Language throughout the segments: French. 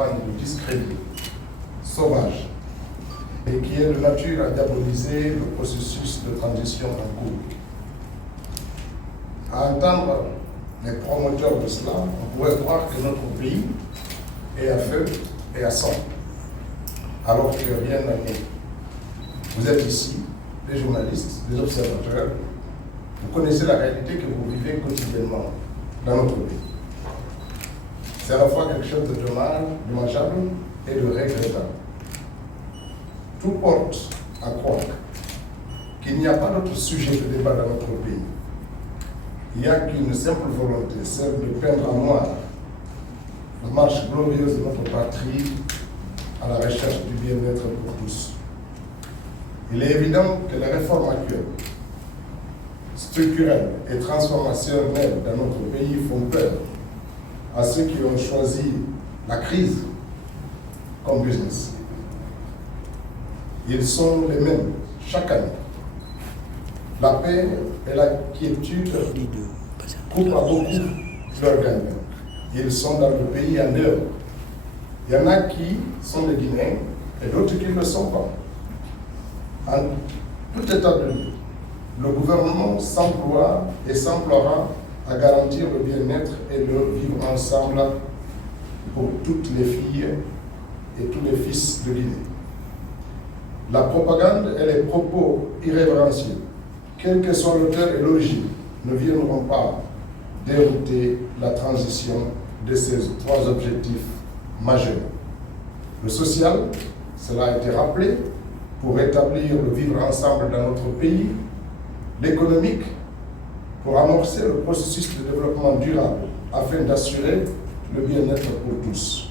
campagne de discrédit sauvage et qui est de nature à diaboliser le processus de transition en cours. À entendre les promoteurs de cela, on pourrait croire que notre pays est à feu et à sang, alors que rien n'en est. Vous êtes ici, les journalistes, les observateurs, vous connaissez la réalité que vous vivez quotidiennement dans notre pays. C'est à la fois quelque chose de dommageable et de regrettable. Tout porte à croire qu'il n'y a pas d'autre sujet de débat dans notre pays. Il n'y a qu'une simple volonté, celle de peindre en noir la marche glorieuse de notre patrie à la recherche du bien-être pour tous. Il est évident que les réformes actuelles, structurelles et transformationnelles dans notre pays font peur à ceux qui ont choisi la crise comme business. Ils sont les mêmes chaque année. La paix et la quiétude coupent à beaucoup leur gagne-pain. Ils sont dans le pays en dehors. Il y en a qui sont des Guinéens et d'autres qui ne le sont pas. En tout état de lieu, le gouvernement s'emploie et s'emploiera à garantir le bien-être et le vivre ensemble pour toutes les filles et tous les fils de Guinée. La propagande et les propos irrévérencieux, quel que soit l'auteur et l'origine, ne viendront pas dérouter la transition de ces trois objectifs majeurs. Le social, cela a été rappelé, pour rétablir le vivre ensemble dans notre pays. L'économique, pour amorcer le processus de développement durable afin d'assurer le bien-être pour tous.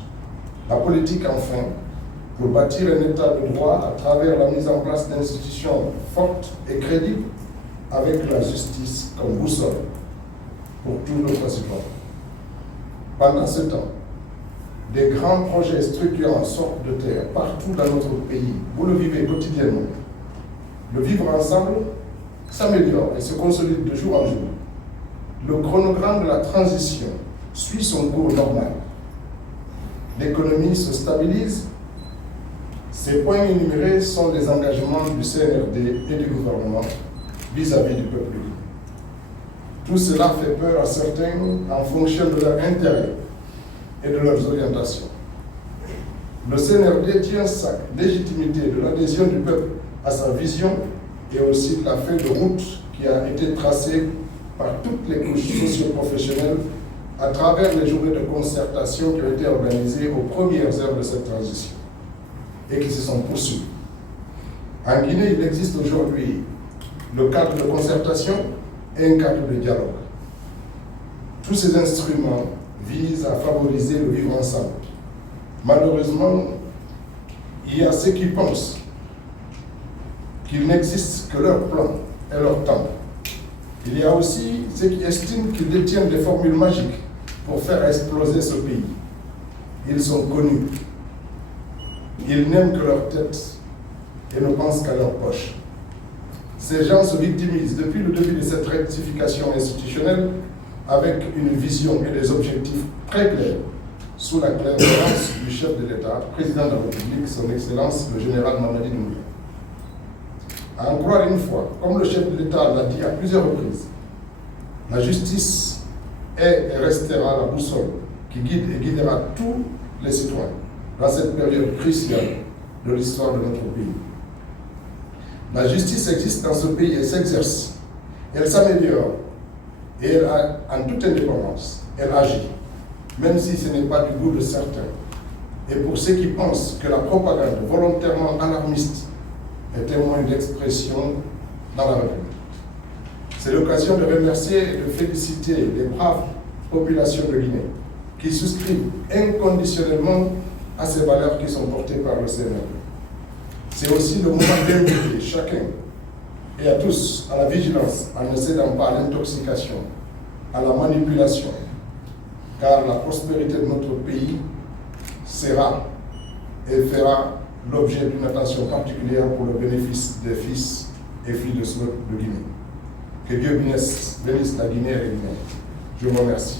La politique, enfin, pour bâtir un état de droit à travers la mise en place d'institutions fortes et crédibles avec la justice comme boussole pour tous nos concitoyens. Pendant ce temps, des grands projets structurants sortent de terre partout dans notre pays. Vous le vivez quotidiennement. Le vivre ensemble s'améliore et se consolide de jour en jour. Le chronogramme de la transition suit son cours normal. L'économie se stabilise. Ces points énumérés sont des engagements du CNRD et du gouvernement vis-à-vis du peuple guinéen. Tout cela fait peur à certains en fonction de leur intérêt et de leurs orientations. Le CNRD tient sa légitimité de l'adhésion du peuple à sa vision et aussi de la feuille de route qui a été tracée par toutes les couches socio-professionnelles à travers les journées de concertation qui ont été organisées aux premières heures de cette transition et qui se sont poursuivies. En Guinée, il existe aujourd'hui le cadre de concertation et un cadre de dialogue. Tous ces instruments visent à favoriser le vivre ensemble. Malheureusement, il y a ceux qui pensent qu'il n'existe que leur plan et leur temps. Il y a aussi ceux qui estiment qu'ils détiennent des formules magiques pour faire exploser ce pays. Ils sont connus. Ils n'aiment que leur tête et ne pensent qu'à leur poche. Ces gens se victimisent depuis le début de cette rectification institutionnelle avec une vision et des objectifs très clairs sous la clairvoyance du chef de l'État, président de la République, son Excellence le général Mamadi Doumbouya. À en croire une fois, comme le chef de l'État l'a dit à plusieurs reprises, la justice est et restera la boussole qui guide et guidera tous les citoyens dans cette période cruciale de l'histoire de notre pays. La justice existe dans ce pays et s'exerce. Elle s'améliore et elle a, en toute indépendance, elle agit, même si ce n'est pas du goût de certains. Et pour ceux qui pensent que la propagande volontairement alarmiste est un moyen d'expression dans la République. C'est l'occasion de remercier et de féliciter les braves populations de Guinée qui souscrivent inconditionnellement à ces valeurs qui sont portées par le CNRD. C'est aussi le moment d'inviter chacun et à tous à la vigilance en ne cédant pas à l'intoxication, à la manipulation, car la prospérité de notre pays sera et fera l'objet d'une attention particulière pour le bénéfice des fils et filles de Guinée. Que Dieu bénisse la Guinée et les Guinéens. Je vous remercie.